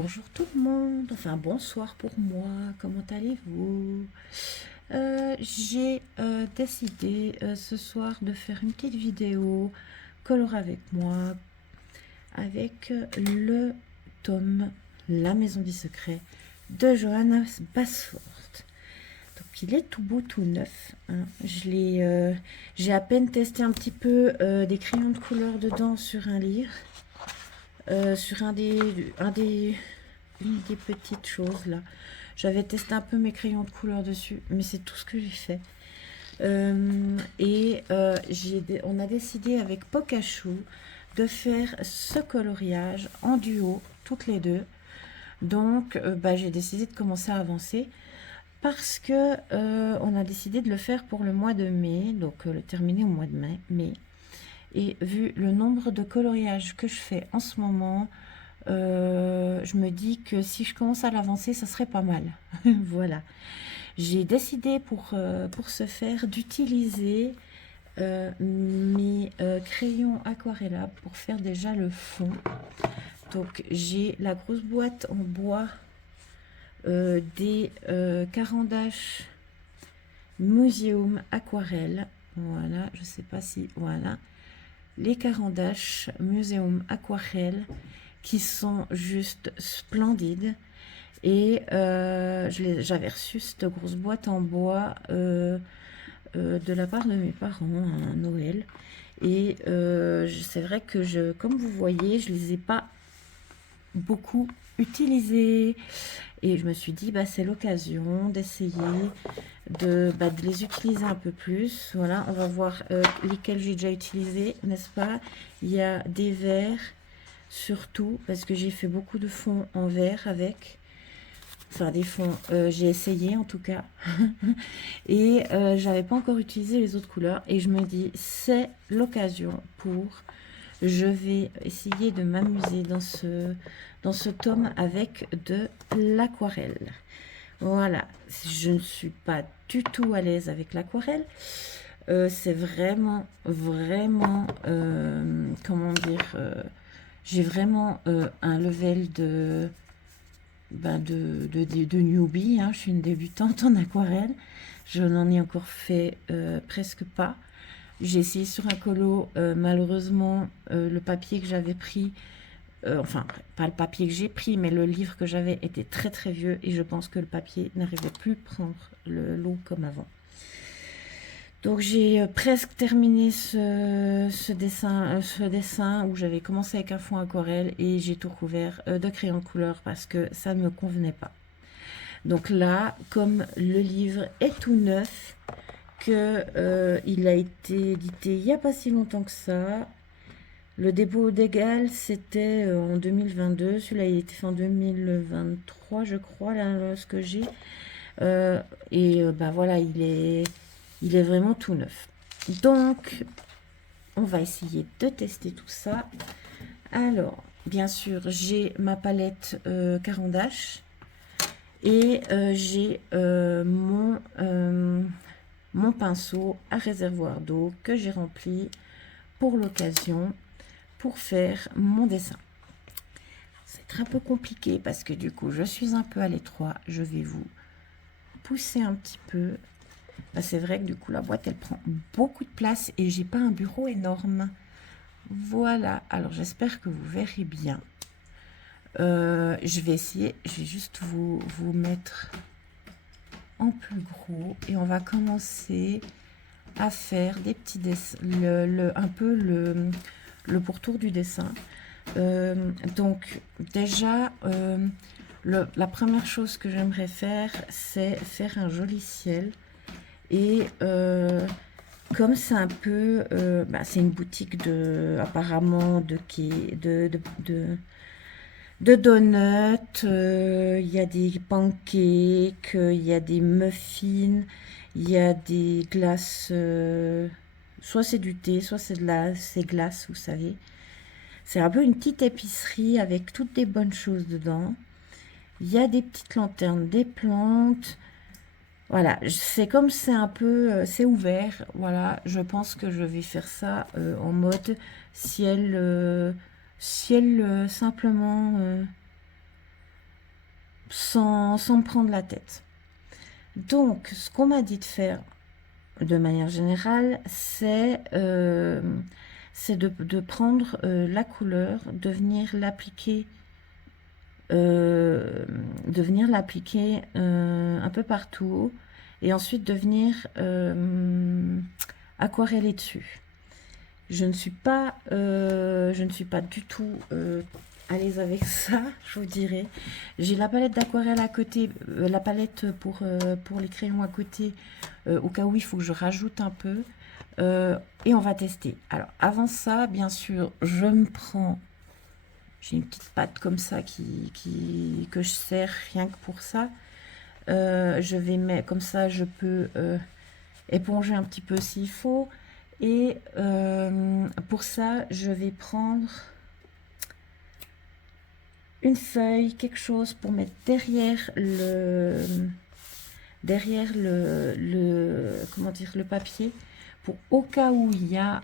Bonjour tout le monde, enfin bonsoir pour moi, comment allez-vous? J'ai décidé ce soir de faire une petite vidéo colorée avec moi, avec le tome La Maison des Secrets de Johanna Basford. Donc il est tout beau, tout neuf, hein. J'ai à peine testé un petit peu des crayons de couleur dedans sur un livre, sur une des petites choses là. J'avais testé un peu mes crayons de couleur dessus, mais c'est tout ce que j'ai fait. On a décidé avec Pokachou de faire ce coloriage en duo, toutes les deux. Donc, j'ai décidé de commencer à avancer parce que on a décidé de le faire pour le mois de mai, donc le terminer au mois de mai. Et vu le nombre de coloriages que je fais en ce moment, je me dis que si je commence à l'avancer, ça serait pas mal. Voilà. J'ai décidé pour ce faire d'utiliser mes crayons aquarella pour faire déjà le fond. Donc j'ai la grosse boîte en bois des Caran d'Ache Museum Aquarelle. Voilà, je sais pas si... Voilà. Les Caran d'Ache Museum Aquarelle qui sont juste splendides. Et j'avais reçu cette grosse boîte en bois de la part de mes parents à Noël. Et c'est vrai que comme vous voyez, je les ai pas beaucoup utilisés. Et je me suis dit, c'est l'occasion d'essayer de les utiliser un peu plus. Voilà, on va voir lesquels j'ai déjà utilisés, n'est-ce pas? Il y a des verts, surtout, parce que j'ai fait beaucoup de fonds en verre avec. Enfin, des fonds, j'ai essayé en tout cas. Et j'avais pas encore utilisé les autres couleurs. Et je me dis, c'est l'occasion pour... Je vais essayer de m'amuser dans ce tome avec de l'aquarelle. Voilà, je ne suis pas du tout à l'aise avec l'aquarelle. C'est vraiment, vraiment, comment dire, j'ai vraiment un level de newbie, hein. Je suis une débutante en aquarelle. Je n'en ai encore fait presque pas. J'ai essayé sur un colo, malheureusement, le papier que j'avais pris, enfin, pas le papier que j'ai pris, mais le livre que j'avais était très très vieux et je pense que le papier n'arrivait plus à prendre l'eau comme avant. Donc j'ai presque terminé ce dessin où j'avais commencé avec un fond aquarelle et j'ai tout recouvert de crayons de couleur parce que ça ne me convenait pas. Donc là, comme le livre est tout neuf, il a été édité il n'y a pas si longtemps que ça. Le dépôt d'égal, c'était en 2022. Celui-là, il a été fait en 2023, je crois, là, ce que j'ai. Voilà, il est vraiment tout neuf. Donc, on va essayer de tester tout ça. Alors, bien sûr, j'ai ma palette Caran d'Ache et j'ai mon pinceau à réservoir d'eau que j'ai rempli pour l'occasion pour faire mon dessin. C'est un peu compliqué parce que du coup, je suis un peu à l'étroit. Je vais vous pousser un petit peu. C'est vrai que du coup, la boîte, elle prend beaucoup de place et j'ai pas un bureau énorme. Voilà, alors j'espère que vous verrez bien. Je vais essayer, je vais juste vous mettre en plus gros et on va commencer à faire des petits dessins, un peu le pourtour du dessin. Donc déjà, la première chose que j'aimerais faire, c'est faire un joli ciel. Et comme c'est un peu, c'est une boutique apparemment de donuts, il y a des pancakes, il y a des muffins, il y a des glaces, soit c'est du thé, soit c'est glace, vous savez. C'est un peu une petite épicerie avec toutes des bonnes choses dedans. Il y a des petites lanternes, des plantes. Voilà, c'est comme c'est un peu, c'est ouvert. Voilà, je pense que je vais faire ça en mode ciel, simplement sans me prendre la tête. Donc, ce qu'on m'a dit de faire, de manière générale, c'est de prendre la couleur, de venir l'appliquer un peu partout, et ensuite de venir aquareller dessus. Je ne suis pas du tout à l'aise avec ça, je vous dirais. J'ai la palette d'aquarelle à côté, la palette pour les crayons à côté, au cas où il faut que je rajoute un peu. Et on va tester. Alors, avant ça, bien sûr, je me prends... J'ai une petite patte comme ça que je sers rien que pour ça. Je vais mettre... Comme ça, je peux éponger un petit peu s'il faut. Et pour ça, je vais prendre une feuille, quelque chose pour mettre derrière comment dire, le papier, pour au cas où il y a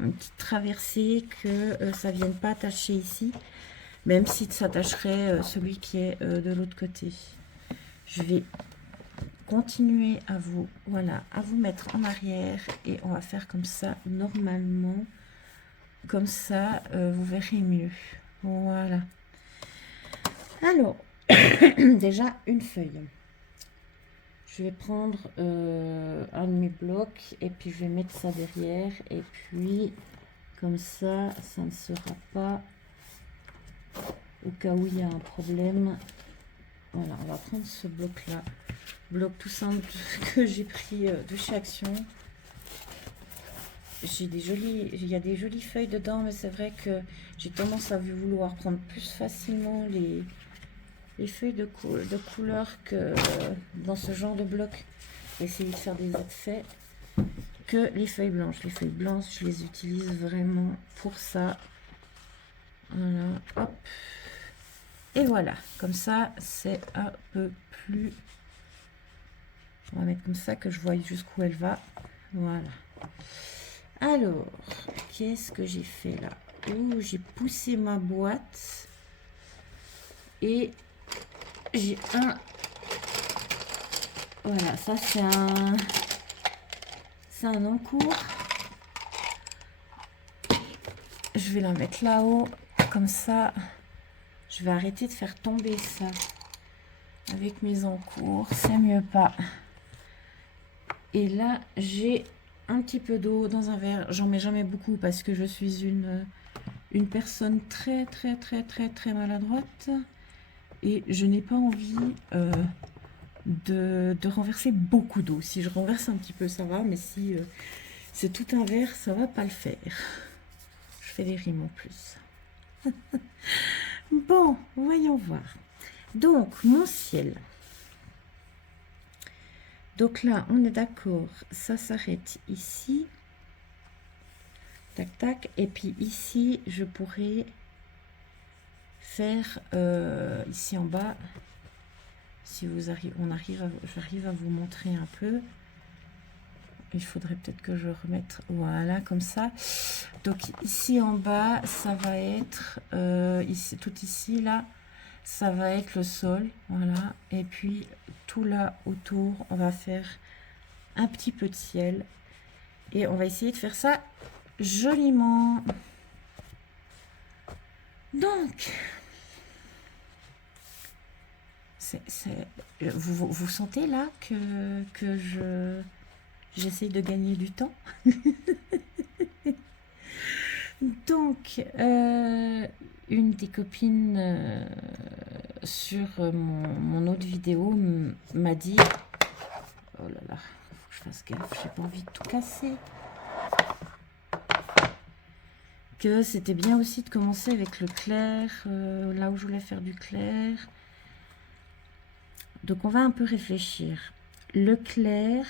une petite traversée, que ça vienne pas attacher ici, même si ça attacherait celui qui est de l'autre côté. Je vais continuer à vous, voilà, à vous mettre en arrière, et on va faire comme ça normalement, comme ça vous verrez mieux. Voilà. Alors déjà une feuille, je vais prendre un de mes blocs, et puis je vais mettre ça derrière, et puis comme ça ne sera pas, au cas où il y a un problème. Voilà, on va prendre ce bloc là, bloc tout simple que j'ai pris de chez Action. Il y a des jolies feuilles dedans, mais c'est vrai que j'ai tendance à vouloir prendre plus facilement les feuilles de couleur que dans ce genre de bloc, essayer de faire des effets, que les feuilles blanches. Les feuilles blanches, je les utilise vraiment pour ça. Voilà, hop. Et voilà, comme ça, c'est un peu plus... On va mettre comme ça, que je vois jusqu'où elle va. Voilà. Alors, qu'est-ce que j'ai fait là? Oh, j'ai poussé ma boîte. Et j'ai un... Voilà, ça c'est un encours. Je vais la mettre là-haut, comme ça. Je vais arrêter de faire tomber ça avec mes encours, c'est mieux pas. Et là, j'ai un petit peu d'eau dans un verre. J'en mets jamais beaucoup parce que je suis une personne très maladroite. Et je n'ai pas envie de renverser beaucoup d'eau. Si je renverse un petit peu, ça va. Mais si c'est tout un verre, ça va pas le faire. Je fais des rimes en plus. Bon, voyons voir. Donc, mon ciel. Donc là, on est d'accord. Ça s'arrête ici. Tac, tac. Et puis ici, je pourrais faire ici en bas. Si vous arrivez, j'arrive à vous montrer un peu. Il faudrait peut-être que je remette, voilà, comme ça. Donc ici en bas, ça va être ici, tout ici là, ça va être le sol, voilà. Et puis tout là autour, on va faire un petit peu de ciel, et on va essayer de faire ça joliment. Donc vous sentez là que j'essaye de gagner du temps. Donc, une des copines sur mon autre vidéo m'a dit... Oh là là, faut que je fasse gaffe, j'ai pas envie de tout casser. Que c'était bien aussi de commencer avec le clair, là où je voulais faire du clair. Donc, on va un peu réfléchir. Le clair...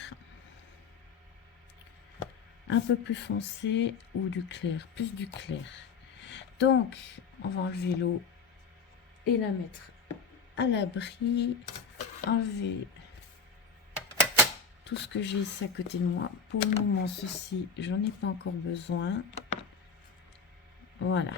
un peu plus foncé ou du clair, plus du clair. Donc, on va enlever l'eau et la mettre à l'abri. Enlever tout ce que j'ai ici à côté de moi. Pour le moment, ceci, j'en ai pas encore besoin. Voilà.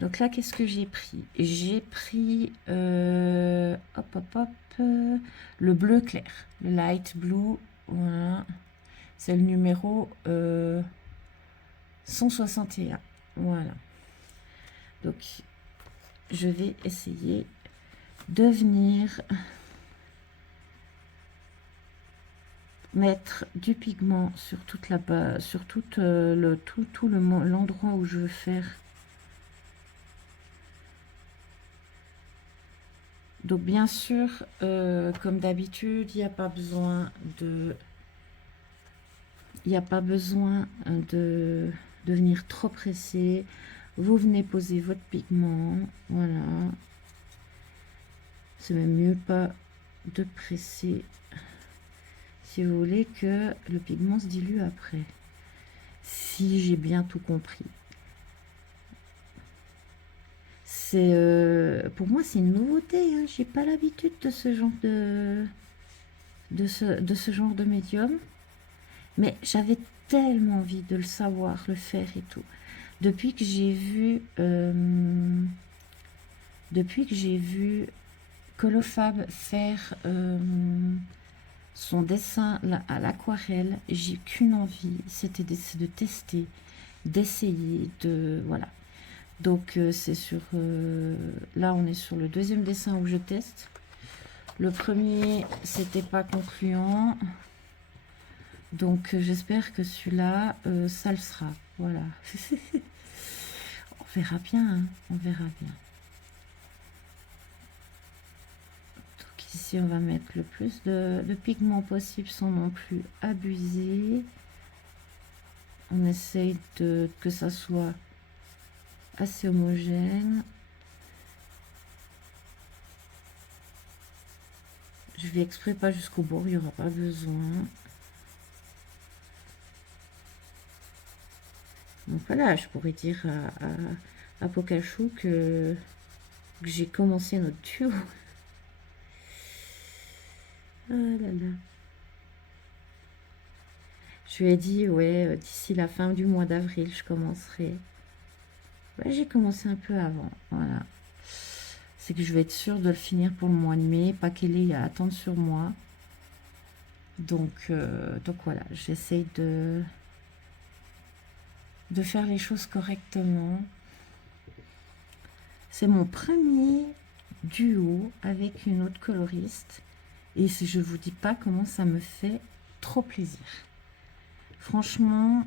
Donc là, qu'est-ce que j'ai pris? J'ai pris, hop, hop, hop, le bleu clair, le light blue, voilà. C'est le numéro 161, voilà. Donc, je vais essayer de venir mettre du pigment sur toute la base, sur l'endroit où je veux faire. Donc bien sûr, comme d'habitude, il n'y a pas besoin de venir trop pressé. Vous venez poser votre pigment, voilà. C'est même mieux pas de presser si vous voulez que le pigment se dilue après. Si j'ai bien tout compris. C'est pour moi c'est une nouveauté, hein. J'ai pas l'habitude de ce genre de ce genre de médium, mais j'avais tellement envie de le savoir, le faire et tout. Depuis que j'ai vu Colofab faire son dessin à l'aquarelle, j'ai qu'une envie, c'était de tester, d'essayer, de voilà. Donc c'est sur là on est sur le deuxième dessin où je teste. Le premier c'était pas concluant, donc j'espère que celui-là ça le sera, voilà. On verra bien, hein, on verra bien. Donc ici on va mettre le plus de pigments possible sans non plus abuser. On essaye que ça soit assez homogène. Je vais exprès pas jusqu'au bord, il n'y aura pas besoin. Donc voilà, je pourrais dire à Pokachou que j'ai commencé notre duo. Ah là là. Je lui ai dit, ouais, d'ici la fin du mois d'avril, je commencerai. Ouais, j'ai commencé un peu avant, voilà. C'est que je vais être sûre de le finir pour le mois de mai, pas qu'elle ait à attendre sur moi. Donc voilà, j'essaye de faire les choses correctement. C'est mon premier duo avec une autre coloriste. Et je vous dis pas comment ça me fait trop plaisir. Franchement,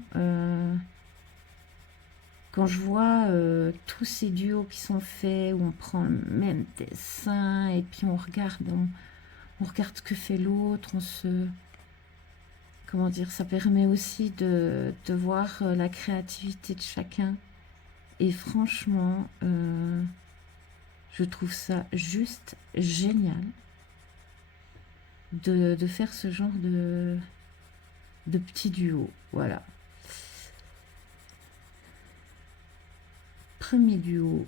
quand je vois tous ces duos qui sont faits, où on prend le même dessin et puis on regarde ce que fait l'autre, on se... Comment dire, ça permet aussi de voir la créativité de chacun. Et franchement, je trouve ça juste génial de faire ce genre de petits duos. Voilà. Premier duo,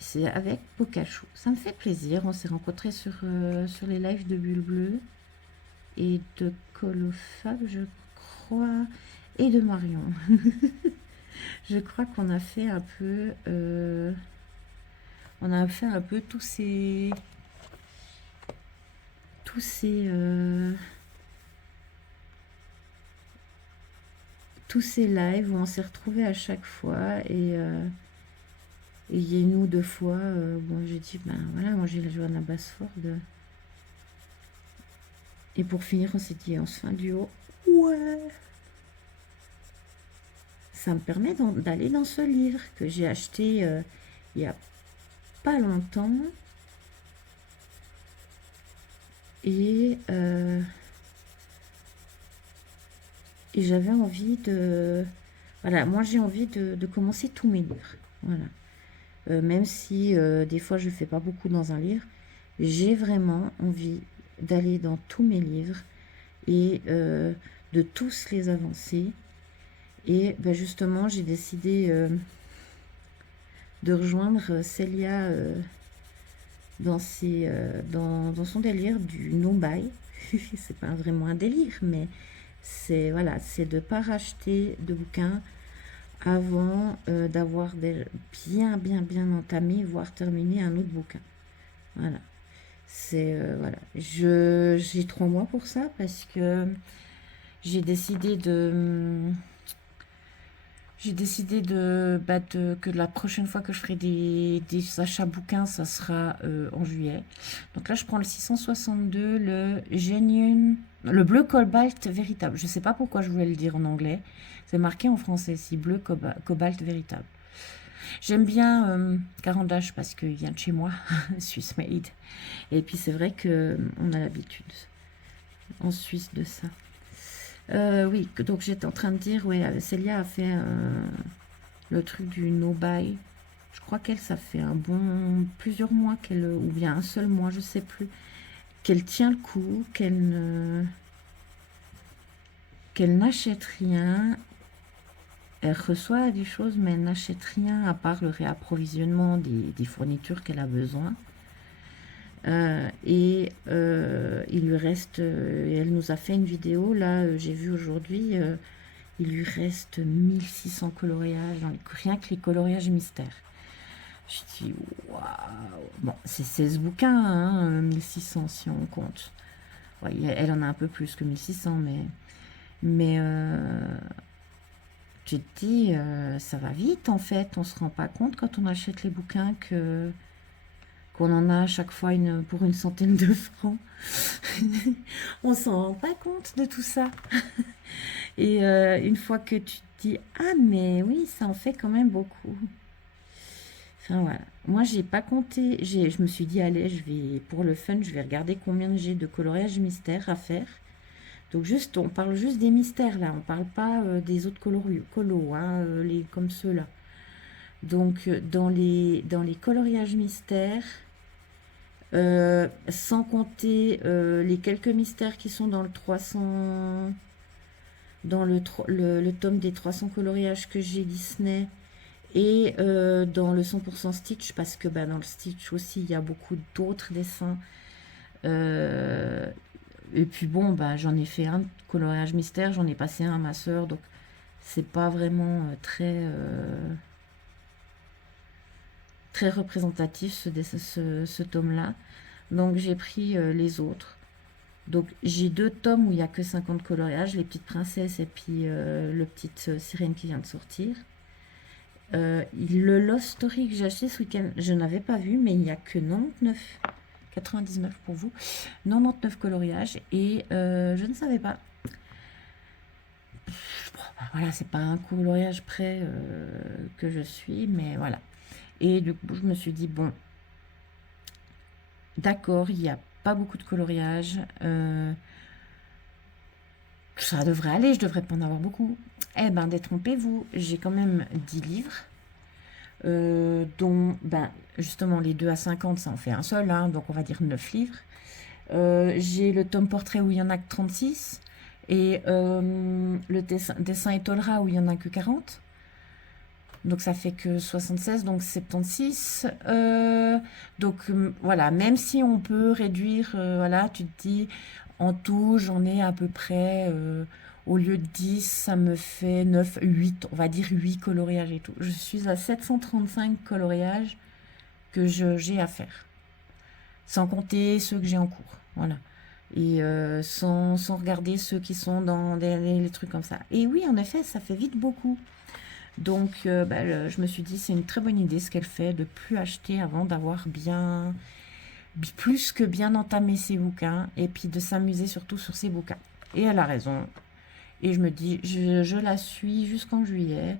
c'est avec Pokachou. Ça me fait plaisir. On s'est rencontrés sur les lives de Bulle Bleue et de Colofab, je crois, et de Marion. Je crois qu'on a fait un peu tous ces lives où on s'est retrouvés à chaque fois et il y a une ou deux fois bon j'ai dit ben voilà, moi j'ai la Johanna Basford et pour finir on s'est dit on se fait un duo. Ouais, ça me permet d'aller dans ce livre que j'ai acheté il y a pas longtemps et j'avais envie de... Voilà, moi j'ai envie de commencer tous mes livres. Voilà. Même si des fois je fais pas beaucoup dans un livre, j'ai vraiment envie d'aller dans tous mes livres et de tous les avancer. Et ben, justement, j'ai décidé de rejoindre Célia dans son délire du no-buy. C'est pas vraiment un délire, mais c'est voilà, c'est de pas racheter de bouquins avant d'avoir bien entamé, voire terminé un autre bouquin. Voilà. Voilà. J'ai 3 mois pour ça parce que j'ai décidé de... que la prochaine fois que je ferai des achats bouquins, ça sera en juillet. Donc là, je prends le 662, le bleu cobalt véritable. Je sais pas pourquoi je voulais le dire en anglais. C'est marqué en français ici, bleu cobalt véritable. J'aime bien Carandache parce qu'il vient de chez moi, Swiss made. Et puis c'est vrai que on a l'habitude en Suisse de ça. Oui, donc j'étais en train de dire, oui, Célia a fait le truc du no-buy. Je crois qu'elle, ça fait plusieurs mois qu'elle, ou bien un seul mois, je sais plus, qu'elle tient le coup, qu'elle n'achète rien. Elle reçoit des choses, mais elle n'achète rien à part le réapprovisionnement des fournitures qu'elle a besoin. Il lui reste, elle nous a fait une vidéo, là, j'ai vu aujourd'hui, il lui reste 1600 coloriages, rien que les coloriages mystères. Je dis, waouh! Bon, c'est 16 bouquins, hein, 1600 si on compte. Ouais, elle en a un peu plus que 1600, mais tu te dis, ça va vite en fait. On se rend pas compte quand on achète les bouquins qu'on en a à chaque fois pour une centaine de francs. On s'en rend pas compte de tout ça. Et une fois que tu te dis, ah mais oui, ça en fait quand même beaucoup. Enfin voilà. Moi, j'ai pas compté. Je me suis dit, allez, pour le fun, je vais regarder combien j'ai de coloriage mystère à faire. Donc juste, on parle juste des mystères là. On parle pas des autres colos, hein, comme ceux-là. Donc dans les coloriages mystères, sans compter les quelques mystères qui sont dans le 300, dans le tome des 300 coloriages que j'ai Disney. Et dans le 100% Stitch, parce que bah, dans le Stitch aussi, il y a beaucoup d'autres dessins. Euh, et puis bon, bah, j'en ai fait un de coloriage mystère, j'en ai passé un à ma soeur, donc c'est pas vraiment très représentatif ce tome-là. Donc j'ai pris les autres. Donc j'ai 2 tomes où il n'y a que 50 coloriages, les petites princesses et puis le petite sirène qui vient de sortir. Le Lost Story que j'ai acheté ce week-end, je n'avais pas vu, mais il n'y a que 99 pour vous, 99 coloriages, et je ne savais pas. Bon, bah voilà, c'est pas un coloriage près que je suis, mais voilà. Et du coup, je me suis dit, bon, d'accord, il n'y a pas beaucoup de coloriage, ça devrait aller, je devrais pas en avoir beaucoup. Eh ben, détrompez-vous, j'ai quand même 10 livres. Dont ben, justement les 2 à 50 ça en fait un seul, hein, donc on va dire 9 livres. J'ai le tome portrait où il y en a que 36 et le dessin étoilera où il y en a que 40. Donc ça fait que 76, donc 76. Donc voilà, même si on peut réduire, voilà, tu te dis, en tout, j'en ai à peu près, au lieu de 10, ça me fait 9, 8, on va dire 8 coloriages et tout. Je suis à 735 coloriages que j'ai à faire, sans compter ceux que j'ai en cours. Voilà. Et sans regarder ceux qui sont dans les trucs comme ça. Et oui, en effet, ça fait vite beaucoup. Donc, bah, je me suis dit, c'est une très bonne idée ce qu'elle fait, de plus acheter avant d'avoir plus que bien entamé ses bouquins, et puis de s'amuser surtout sur ses bouquins. Et elle a raison. Et je me dis, je la suis jusqu'en juillet.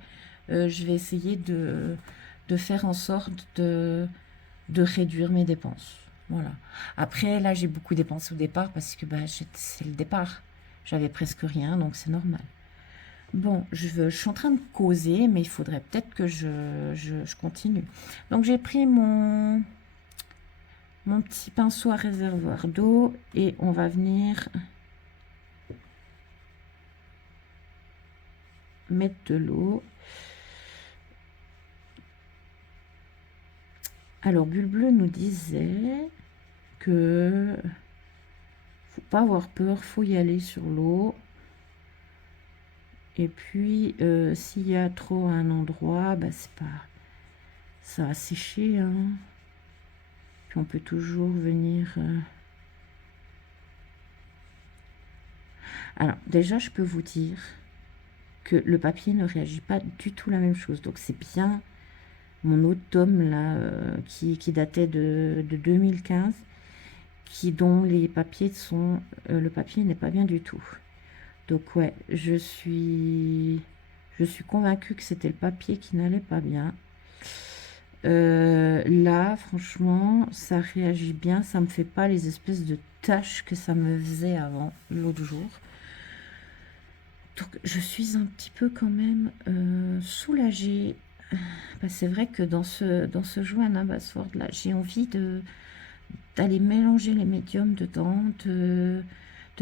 Je vais essayer de faire en sorte de réduire mes dépenses. Voilà. Après, là, j'ai beaucoup dépensé au départ parce que bah, c'est le départ. J'avais presque rien, donc c'est normal. Bon, je suis en train de causer, mais il faudrait peut-être que je continue. Donc j'ai pris mon petit pinceau à réservoir d'eau et on va venir mettre de l'eau. Alors Bulle Bleue nous disait que faut pas avoir peur, faut y aller sur l'eau. Et puis, s'il y a trop un endroit, bah, c'est pas... Ça va sécher, hein. Puis on peut toujours venir... Alors, déjà, je peux vous dire que le papier ne réagit pas du tout la même chose. Donc, c'est bien mon autre tome, là, qui datait de 2015, dont les papiers sont... le papier n'est pas bien du tout. Donc, ouais, je suis convaincue que c'était le papier qui n'allait pas bien. Là, franchement, ça réagit bien. Ça me fait pas les espèces de taches que ça me faisait avant, l'autre jour. Donc, je suis un petit peu quand même soulagée. Bah, c'est vrai que dans ce jeu Anna Basford, là, j'ai envie d'aller mélanger les médiums dedans, de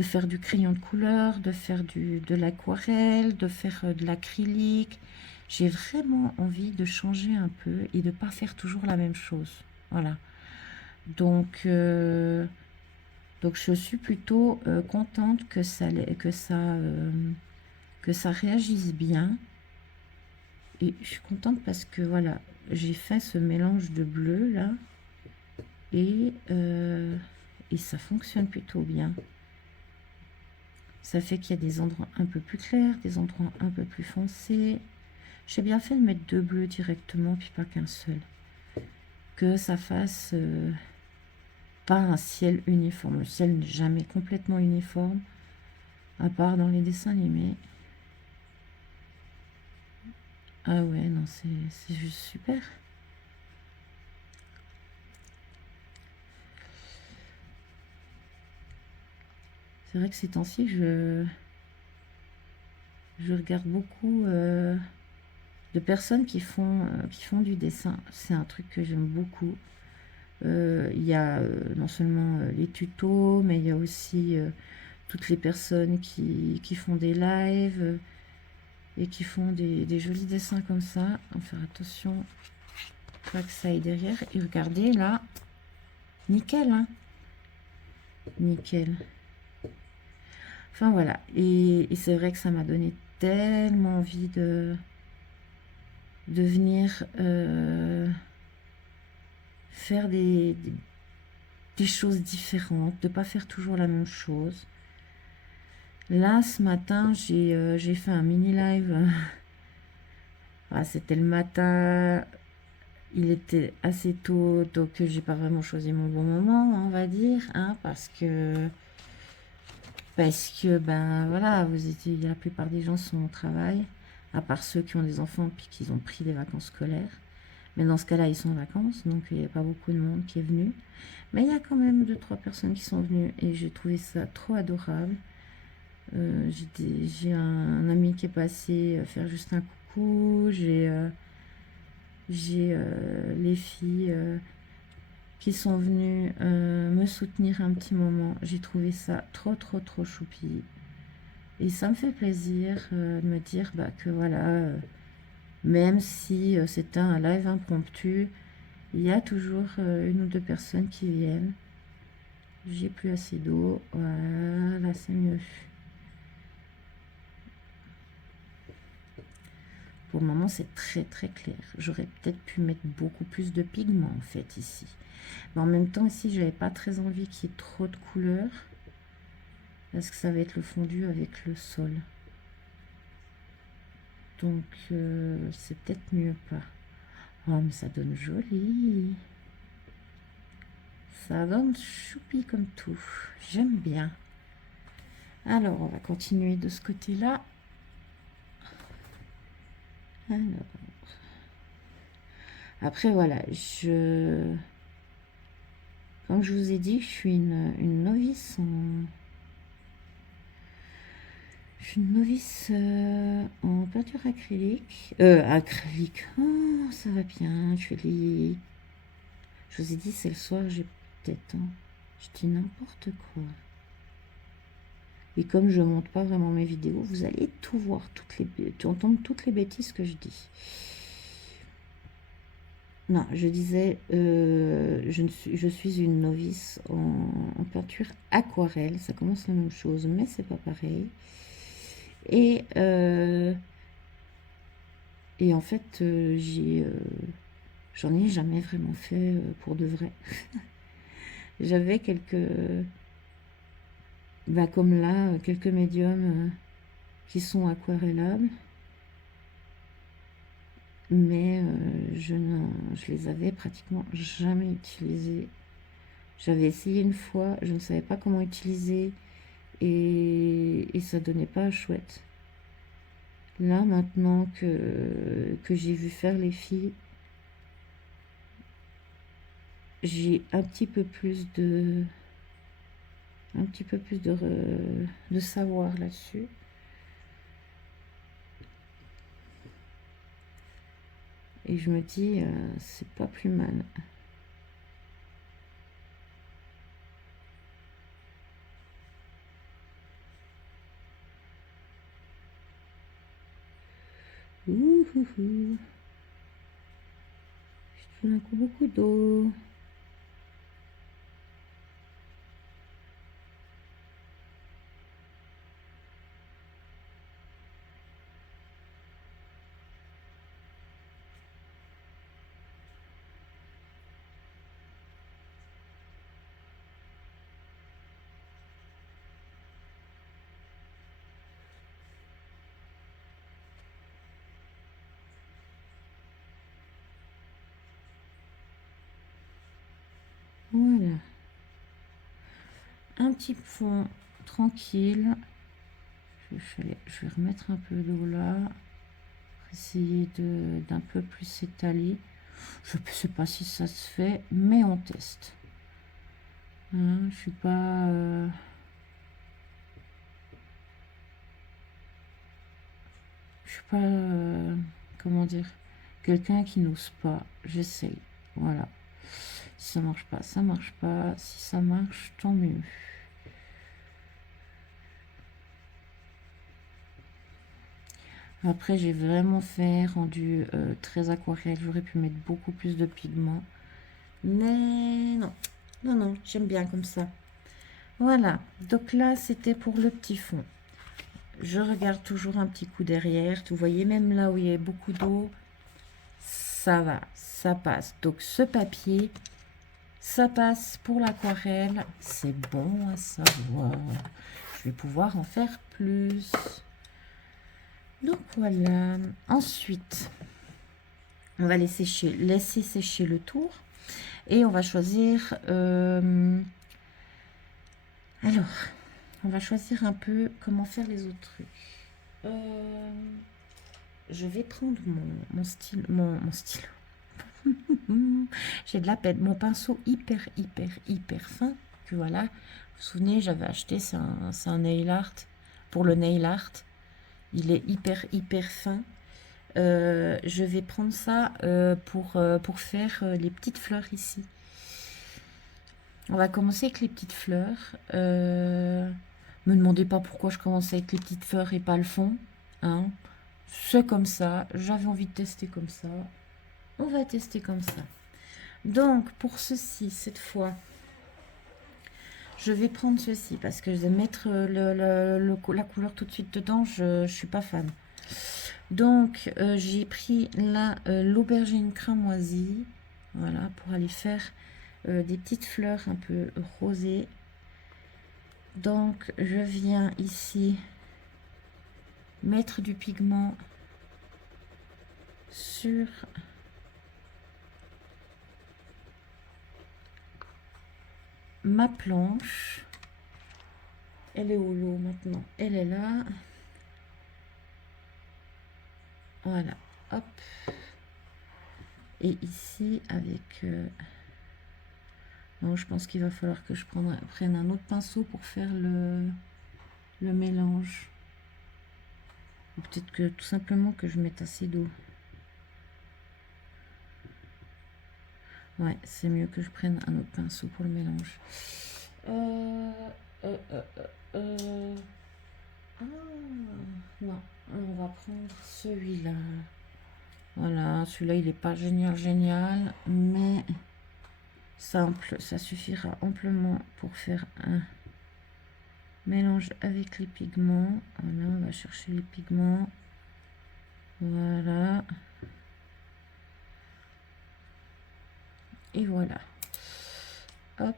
faire du crayon de couleur, de faire de l'aquarelle, de faire de l'acrylique. J'ai vraiment envie de changer un peu et de ne pas faire toujours la même chose. Voilà. Donc je suis plutôt contente que ça réagisse bien. Et je suis contente parce que voilà, j'ai fait ce mélange de bleu là et ça fonctionne plutôt bien. Ça fait qu'il y a des endroits un peu plus clairs, des endroits un peu plus foncés. J'ai bien fait de mettre 2 bleus directement, puis pas qu'un seul. Que ça fasse pas un ciel uniforme. Le ciel n'est jamais complètement uniforme, à part dans les dessins animés. Ah ouais, non, c'est juste super. C'est vrai que ces temps-ci, je regarde beaucoup de personnes qui font du dessin. C'est un truc que j'aime beaucoup. Il y a non seulement les tutos, mais il y a aussi toutes les personnes qui font des lives et qui font des jolis dessins comme ça. On va faire attention, pas que ça aille derrière. Et regardez là, nickel, hein, nickel. Enfin voilà, et c'est vrai que ça m'a donné tellement envie de venir faire des choses différentes, de pas faire toujours la même chose. Là, ce matin, j'ai fait un mini live. Ah, c'était le matin, il était assez tôt, donc j'ai pas vraiment choisi mon bon moment, on va dire, hein, parce que ben voilà, la plupart des gens sont au travail, à part ceux qui ont des enfants puis qui ont pris des vacances scolaires. Mais dans ce cas-là, ils sont en vacances, donc il n'y a pas beaucoup de monde qui est venu. Mais il y a quand même 2-3 personnes qui sont venues et j'ai trouvé ça trop adorable. J'ai un ami qui est passé faire juste un coucou. J'ai les filles qui sont venues me soutenir un petit moment. J'ai trouvé ça trop, trop, trop choupi. Et ça me fait plaisir de me dire bah, que voilà, même si c'est un live impromptu, il y a toujours une ou deux personnes qui viennent. J'ai plus assez d'eau. Voilà, c'est mieux. Pour le moment, c'est très très clair. J'aurais peut-être pu mettre beaucoup plus de pigments en fait ici. Mais en même temps, ici, j'avais pas très envie qu'il y ait trop de couleurs. Parce que ça va être le fondu avec le sol. Donc, c'est peut-être mieux pas. Oh, mais ça donne joli. Ça donne choupi comme tout. J'aime bien. Alors, on va continuer de ce côté-là. Alors. Après, voilà, comme je vous ai dit, je suis une novice Je suis une novice en peinture acrylique. Acrylique. Oh, ça va bien, joli. Je vous ai dit, c'est le soir, j'ai peut-être... Hein, je dis n'importe quoi. Et comme je monte pas vraiment mes vidéos, vous allez tout voir, entendre toutes les bêtises que je dis. Non, je disais, je suis une novice en peinture aquarelle. Ça commence la même chose, mais c'est pas pareil. Et, et en fait, j'en ai jamais vraiment fait pour de vrai. J'avais quelques, bah comme là, quelques médiums qui sont aquarellables, mais je les avais pratiquement jamais utilisés. J'avais essayé une fois, je ne savais pas comment utiliser et ça donnait pas chouette. Là, maintenant que j'ai vu faire les filles, j'ai un petit peu plus de savoir là-dessus. Et je me dis, c'est pas plus mal. Ouh, ouh, ouh. J'ai tout d'un coup beaucoup d'eau. Voilà. Un petit fond tranquille. Je vais remettre un peu d'eau là. Essayer d'un peu plus s'étaler. Je ne sais pas si ça se fait, mais on teste. Hein, je suis pas... je suis pas... comment dire, quelqu'un qui n'ose pas. J'essaye. Voilà. Si ça marche pas, ça marche pas. Si ça marche, tant mieux. Après, j'ai vraiment fait rendu très aquarelle. J'aurais pu mettre beaucoup plus de pigments. Mais non. Non, non, j'aime bien comme ça. Voilà. Donc là, c'était pour le petit fond. Je regarde toujours un petit coup derrière. Vous voyez, même là où il y a beaucoup d'eau, ça va, ça passe. Donc ce papier, ça passe pour l'aquarelle. C'est bon à savoir. Je vais pouvoir en faire plus. Donc voilà. Ensuite, on va laisser sécher le tour. Et on va choisir... alors, on va choisir un peu comment faire les autres trucs. Je vais prendre mon stylo. J'ai de la peine. Mon pinceau hyper fin. Que voilà. Vous vous souvenez, j'avais acheté, c'est un nail art. Pour le nail art. Il est hyper fin. Je vais prendre ça pour faire les petites fleurs ici. On va commencer avec les petites fleurs. Me demandez pas pourquoi je commence avec les petites fleurs et pas le fond. Hein. C'est comme ça. J'avais envie de tester comme ça. On va tester comme ça. Donc, pour ceci, cette fois, je vais prendre ceci parce que je vais mettre la couleur tout de suite dedans. Je ne suis pas fan. Donc, j'ai pris là l'aubergine cramoisie. Voilà, pour aller faire des petites fleurs un peu rosées. Donc, je viens ici mettre du pigment sur ma planche. Elle est où l'eau maintenant? Elle est là. Voilà, hop. Et ici, avec... non, je pense qu'il va falloir que je prenne un autre pinceau pour faire le mélange. Ou peut-être que tout simplement que je mette assez d'eau. Ouais, c'est mieux que je prenne un autre pinceau pour le mélange. Ah, non, on va prendre celui-là. Voilà, celui-là, il n'est pas génial, mais simple, ça suffira amplement pour faire un Mélange avec les pigments. Voilà, on va chercher les pigments. Voilà. Et voilà. Hop.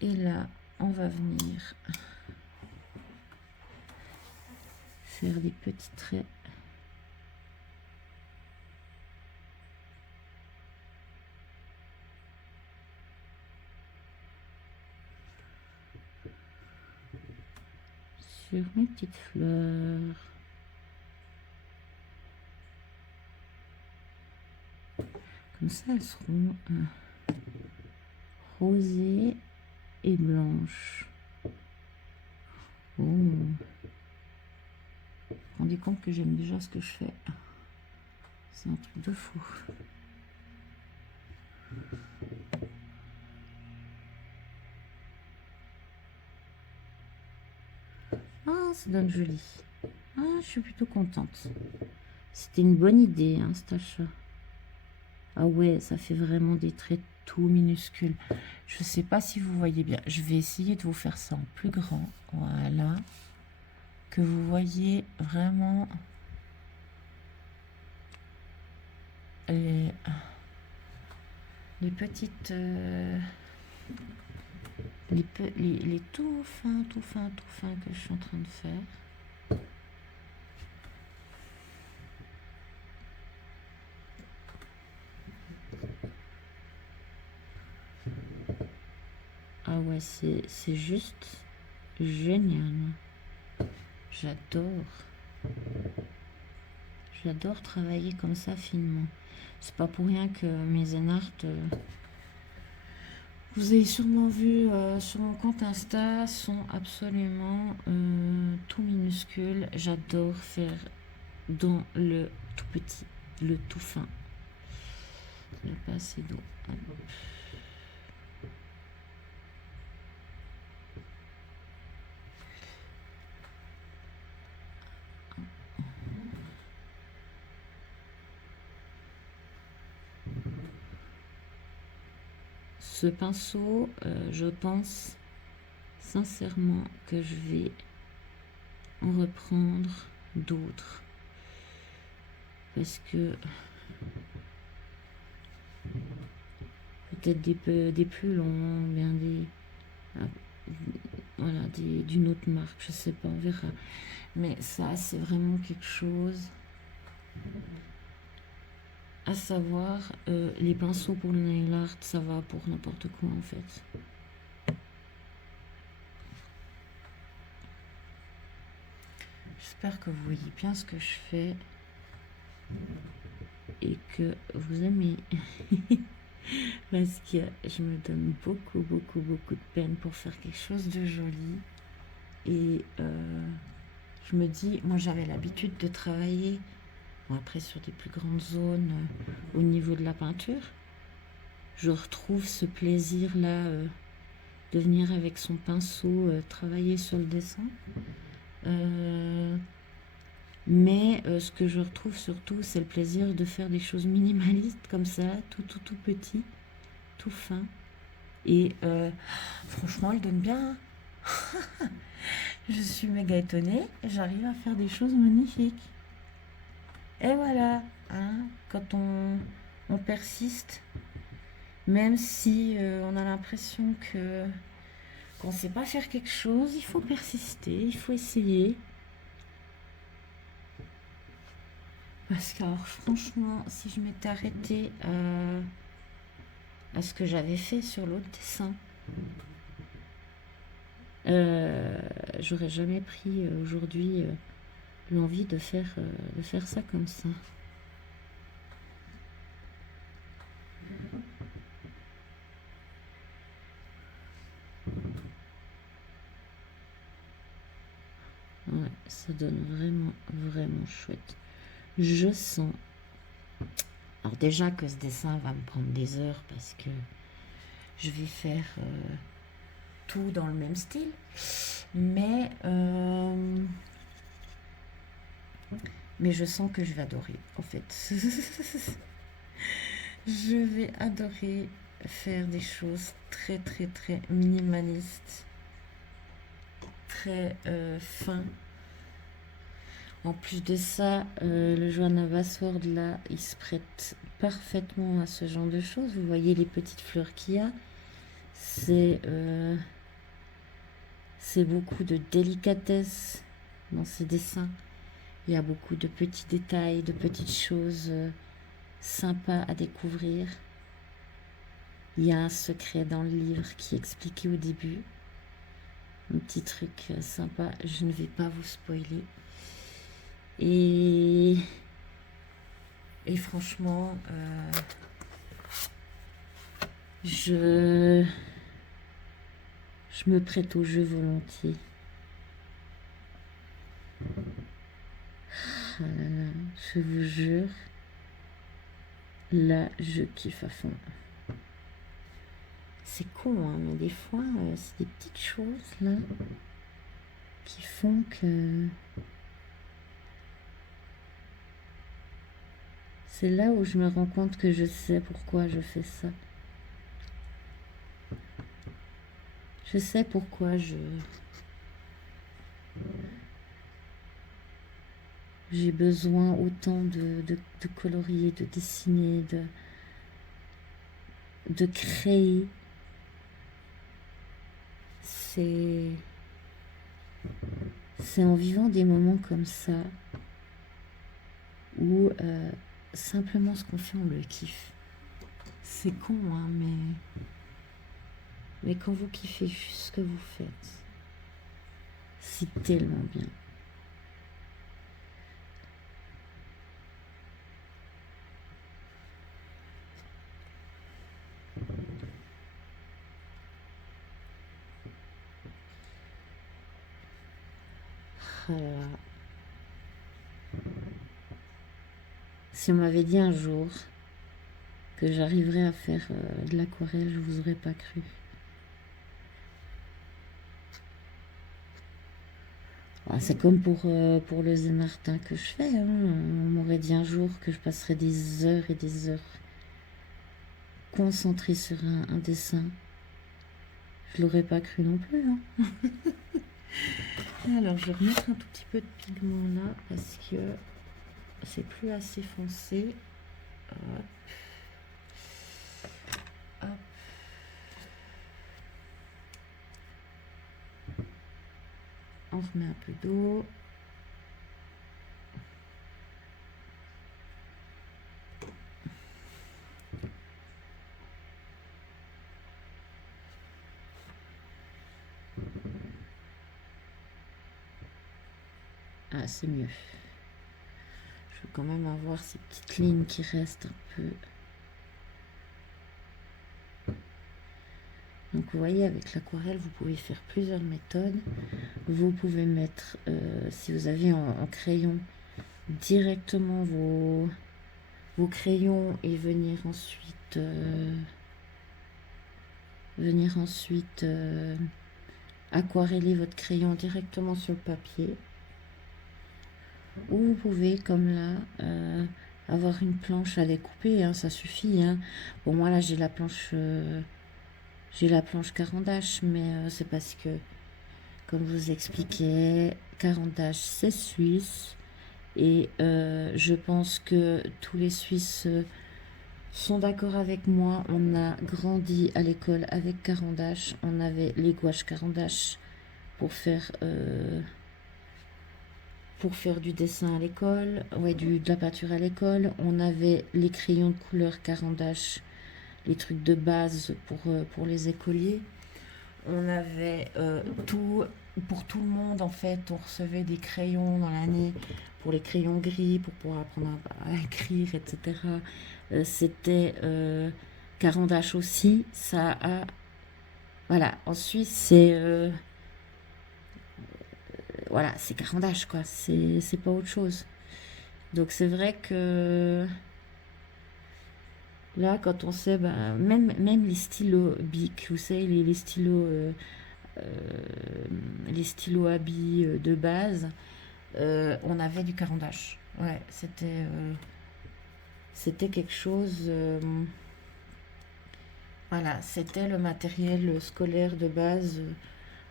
Et là, on va venir faire des petits traits. Sur mes petites fleurs. Comme ça, elles seront rosées et blanches. Oh. Vous vous rendez compte que j'aime déjà ce que je fais. C'est un truc de fou. Ah, ça donne joli. Ah, je suis plutôt contente. C'était une bonne idée, hein, cet achat. Ah ouais, ça fait vraiment des traits tout minuscules. Je sais pas si vous voyez bien. Je vais essayer de vous faire ça en plus grand. Voilà. Que vous voyez vraiment les petites... les tout fins que je suis en train de faire. Ah ouais, c'est juste génial. J'adore. J'adore travailler comme ça finement. C'est pas pour rien que mes zen art, vous avez sûrement vu sur mon compte Insta, sont absolument tout minuscules. J'adore faire dans le tout petit, le tout fin. Il n'y a pas assez d'eau. Ce pinceau, je pense sincèrement que je vais en reprendre d'autres. Parce que peut-être des plus longs, bien des... voilà, d'une autre marque, je sais pas, on verra. Mais ça, c'est vraiment quelque chose à savoir. Les pinceaux pour le nail art, ça va pour n'importe quoi en fait. J'espère que vous voyez bien ce que je fais et que vous aimez. Parce que je me donne beaucoup de peine pour faire quelque chose de joli. Et je me dis, moi j'avais l'habitude de travailler, bon, après sur des plus grandes zones au niveau de la peinture. Je retrouve ce plaisir-là de venir avec son pinceau travailler sur le dessin. Mais ce que je retrouve surtout, c'est le plaisir de faire des choses minimalistes comme ça, tout petit, tout fin. Et franchement, elle donne bien. Je suis méga étonnée. J'arrive à faire des choses magnifiques. Et voilà, hein, quand on persiste, même si on a l'impression qu'on ne sait pas faire quelque chose, il faut persister, il faut essayer. Parce que alors, franchement, si je m'étais arrêtée à ce que j'avais fait sur l'autre dessin, j'aurais jamais pris aujourd'hui l'envie de faire ça comme ça. Ouais, ça donne vraiment chouette. Je sens. Alors déjà que ce dessin va me prendre des heures parce que je vais faire tout dans le même style. Mais Mais je sens que je vais adorer, en fait. Je vais adorer faire des choses très très très minimalistes, très fins. En plus de ça, le Johanna Sword là, il se prête parfaitement à ce genre de choses. Vous voyez les petites fleurs qu'il y a. C'est beaucoup de délicatesse dans ces dessins. Il y a beaucoup de petits détails, de petites choses sympas à découvrir. Il y a un secret dans le livre qui est expliqué au début. Un petit truc sympa, je ne vais pas vous spoiler. Et franchement, je me prête au jeu volontiers. Ah là là, je vous jure, là, je kiffe à fond. C'est con, hein, mais des fois, c'est des petites choses, là, qui font que... C'est là où je me rends compte que je sais pourquoi je fais ça. Je sais pourquoi j'ai besoin autant de colorier, de dessiner, de créer. C'est en vivant des moments comme ça où simplement ce qu'on fait, on le kiffe. C'est con, hein, mais quand vous kiffez juste ce que vous faites, c'est tellement bien. Ah là là. Si on m'avait dit un jour que j'arriverais à faire de l'aquarelle, je vous aurais pas cru. Ah, c'est comme pour le Zen Martin que je fais. Hein. On m'aurait dit un jour que je passerais des heures et des heures concentrée sur un dessin. Je l'aurais pas cru non plus. Hein. Alors, je vais remettre un tout petit peu de pigment là parce que c'est plus assez foncé. Hop. Hop. On remet un peu d'eau. Ah, c'est mieux. Je veux quand même avoir ces petites lignes qui restent un peu. Donc vous voyez, avec l'aquarelle, vous pouvez faire plusieurs méthodes. Vous pouvez mettre, si vous avez en crayon, directement vos crayons et venir ensuite aquareller votre crayon directement sur le papier. Ou vous pouvez, comme là, avoir une planche à découper, hein, ça suffit. Hein. Bon, moi là j'ai la planche Caran-d'Ache, mais c'est parce que, comme je vous expliquais, Caran-d'Ache c'est suisse. Et je pense que tous les Suisses sont d'accord avec moi. On a grandi à l'école avec Caran-d'Ache. On avait les gouaches Caran-d'Ache pour faire du dessin à l'école, ouais, de la peinture à l'école. On avait les crayons de couleur Caran-d'Ache, les trucs de base pour les écoliers. On avait tout, pour tout le monde en fait, on recevait des crayons dans l'année, pour les crayons gris, pour pouvoir apprendre à écrire, etc. C'était Caran-d'Ache aussi, ça a... Voilà, en Suisse, voilà, c'est Caran-d'Ache, quoi, c'est pas autre chose. Donc c'est vrai que là, quand on sait, ben, même les stylos Bic, vous savez, les stylos à billes de base, on avait du Caran-d'Ache. Ouais, c'était quelque chose. Voilà, c'était le matériel scolaire de base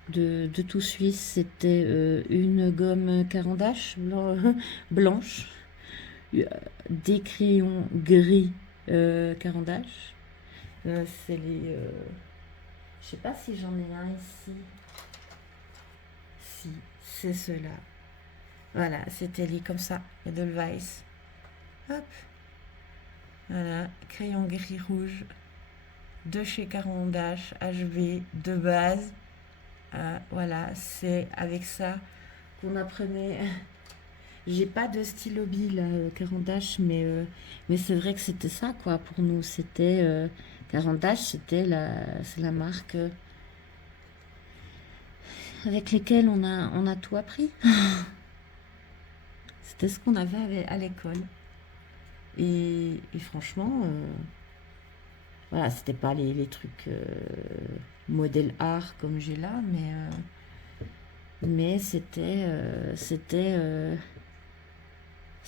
de tout Suisse. C'était une gomme Caran-d'Ache blanche, euh, des crayons gris Caran-d'Ache. C'est les. Je sais pas si j'en ai un ici. Si, c'est ceux-là. Voilà, c'était les comme ça, Edelweiss. Hop, voilà, crayon gris-rouge de chez Caran-d'Ache, HB, de base. Voilà, c'est avec ça qu'on apprenait. J'ai pas de stylo bille là, Caran-d'Ache, mais c'est vrai que c'était ça quoi pour nous. C'était Caran-d'Ache, c'est la marque avec lesquelles on a tout appris. C'était ce qu'on avait à l'école. Et franchement, voilà, c'était pas les trucs modèle art comme j'ai là, mais c'est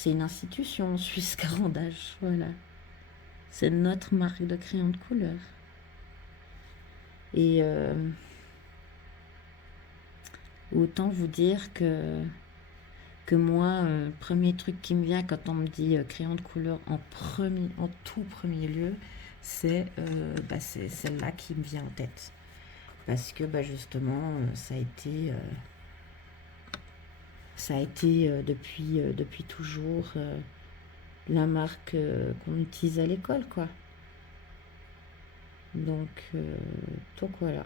une institution suisse Caran-d'Ache, voilà. C'est notre marque de crayon de couleur. Et autant vous dire que moi, le premier truc qui me vient quand on me dit crayon de couleur en tout premier lieu, c'est celle-là qui me vient en tête. Parce que bah, justement, ça a été depuis toujours la marque qu'on utilise à l'école, quoi. Donc, donc voilà.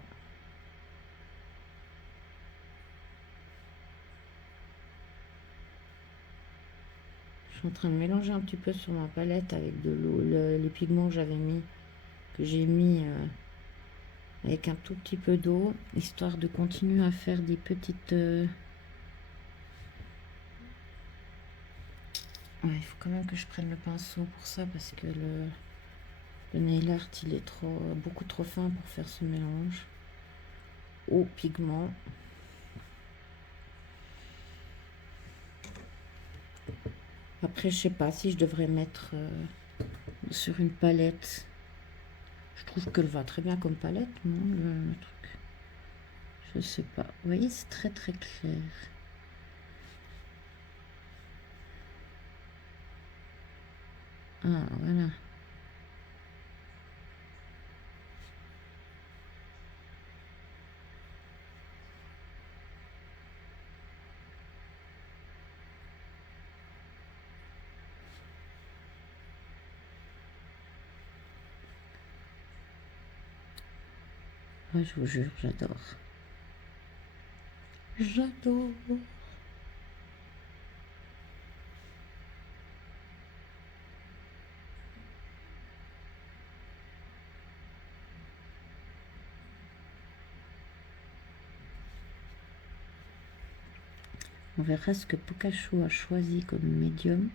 Je suis en train de mélanger un petit peu sur ma palette avec de l'eau, les pigments que j'ai mis avec un tout petit peu d'eau, histoire de continuer à faire des petites... Ouais, il faut quand même que je prenne le pinceau pour ça parce que le nail art il est beaucoup trop fin pour faire ce mélange au pigment. Après, je sais pas si je devrais mettre sur une palette. Je trouve qu'elle va très bien comme palette, non, le truc. Je sais pas. Vous voyez, c'est très très clair. Ah, voilà. Ah, je vous jure, j'adore. J'adore. On verra ce que Pikachu a choisi comme médium.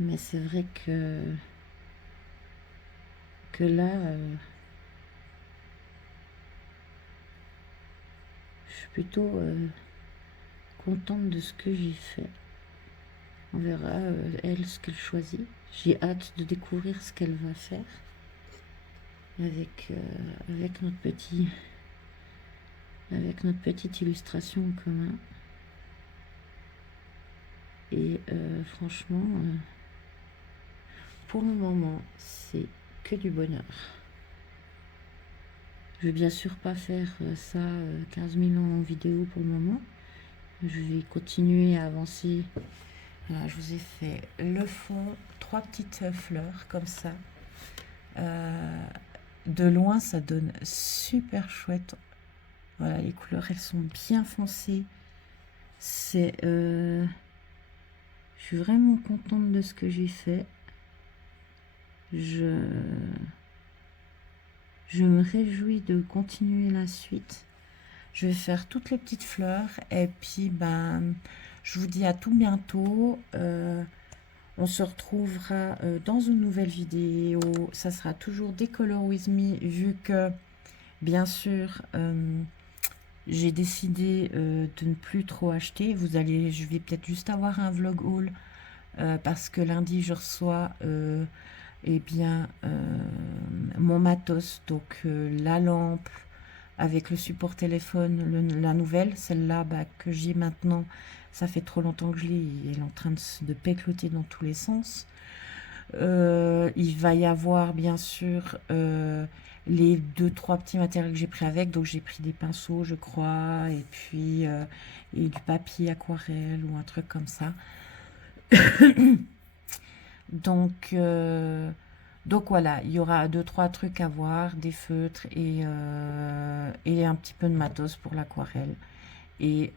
Mais c'est vrai que là, je suis plutôt contente de ce que j'ai fait. On verra, elle, ce qu'elle choisit. J'ai hâte de découvrir ce qu'elle va faire avec avec notre petite illustration en commun. Et franchement, pour le moment, c'est que du bonheur. Je vais bien sûr pas faire ça 15 000 ans en vidéo pour le moment. Je vais continuer à avancer. Voilà, je vous ai fait le fond, 3 petites fleurs comme ça. De loin, ça donne super chouette. Voilà, les couleurs, elles sont bien foncées. Je suis vraiment contente de ce que j'ai fait. Je me réjouis de continuer la suite. Je vais faire toutes les petites fleurs et puis ben, je vous dis à tout bientôt. On se retrouvera dans une nouvelle vidéo. Ça sera toujours Décolore with me vu que bien sûr j'ai décidé de ne plus trop acheter. Je vais peut-être juste avoir un vlog haul parce que lundi je reçois eh bien mon matos, donc la lampe avec le support téléphone, la nouvelle, celle-là que j'ai maintenant, ça fait trop longtemps que je l'ai, elle est en train de pécloter dans tous les sens. Il va y avoir bien sûr les deux trois petits matériels que j'ai pris avec, donc j'ai pris des pinceaux je crois, et puis et du papier aquarelle ou un truc comme ça. Donc, donc voilà, il y aura deux, trois trucs à voir, des feutres et un petit peu de matos pour l'aquarelle. Et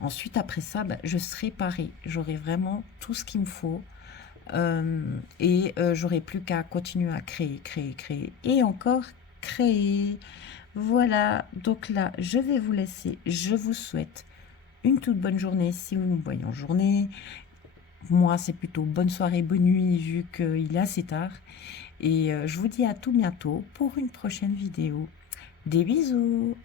ensuite, après ça, je serai parée. J'aurai vraiment tout ce qu'il me faut. J'aurai plus qu'à continuer à créer, créer, créer et encore créer. Voilà, donc là, je vais vous laisser. Je vous souhaite une toute bonne journée si vous nous voyez en journée. Moi, c'est plutôt bonne soirée, bonne nuit, vu qu'il est assez tard. Et je vous dis à tout bientôt pour une prochaine vidéo. Des bisous!